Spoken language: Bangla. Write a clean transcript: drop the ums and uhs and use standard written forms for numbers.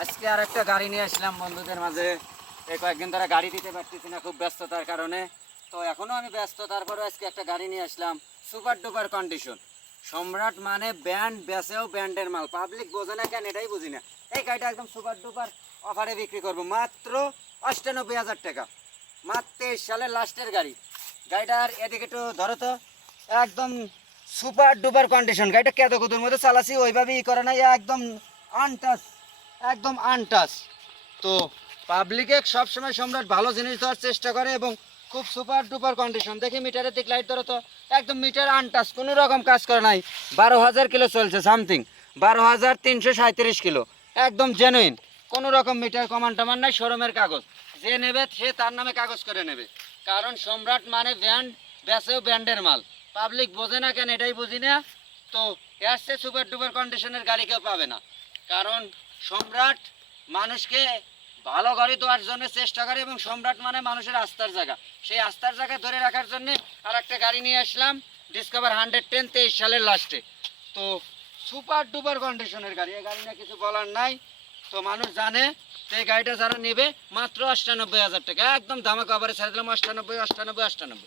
আজকে আর একটা গাড়ি নিয়ে আসলাম বন্ধুদের মাঝে। এই কয়েকদিন ধরে গাড়ি দিতে পারতেছি না খুব ব্যস্ততার কারণে। তো এখনও আমি ব্যস্ত, তারপরে আজকে একটা গাড়ি নিয়ে আসলাম সুপার ডুপার কন্ডিশন। সম্রাট মানে ব্যান্ড, বেচেও ব্যান্ডের মাল, পাবলিক বোঝে না কেন এটাই বুঝি না। এই গাড়িটা একদম সুপার ডুপার অফারে বিক্রি করবো মাত্র ৯৮,০০০ টাকা। মাত্র ২৩ সালের লাস্টের গাড়ি। গাড়িটার এদিকে একটু ধরো তো, একদম সুপার ডুপার কন্ডিশন। গাড়িটা কেঁদো কুদুর মধ্যে চালাচ্ছি, ওইভাবেই করে নাই, একদম আনটাচ, একদম আনটাচ। তো পাবলিকে সবসময় সম্রাট ভালো জিনিস দেওয়ার চেষ্টা করে এবং খুব সুপার ডুপার কন্ডিশন। দেখি মিটারের দিক লাইট ধরো তো, একদম মিটার আনটাচ, কোনো রকম কাজ করে নাই। ১২,০০০ কিলো চলছে সামথিং, ১২,৩৩৭ কিলো, একদম জেনুইন। কোনো রকম মিটার কমান টমান নাই, শোরুমের কাগজ। যে নেবে সে তার নামে কাগজ করে নেবে, কারণ সম্রাট মানে ব্যান্ড, বেচেও ব্যান্ডের মাল। পাবলিক বোঝে না কেন এটাই বুঝি না। তো এর চেয়ে সুপার ডুপার কন্ডিশনের গাড়ি কেউ পাবে না, কারণ সম্রাট মানুষকে ভালো গাড়ি দেওয়ার জন্য চেষ্টা করে এবং সম্রাট মানে মানুষের আস্থার জায়গা। সেই আস্থার জায়গা ধরে রাখার জন্য আর একটা গাড়ি নিয়ে আসলাম, ডিসকভার 110, ২৩ সালের লাস্টে। তো সুপার ডুপার কন্ডিশনের গাড়ি, এই গাড়ি নিয়ে কিছু বলার নাই। তো মানুষ জানে। তো এই গাড়িটা যারা নেবে মাত্র ৯৮,০০০ টাকা, একদম ধামাকা অফারে ছেড়ে দিলাম। ৯৮, ৯৮, ৯৮।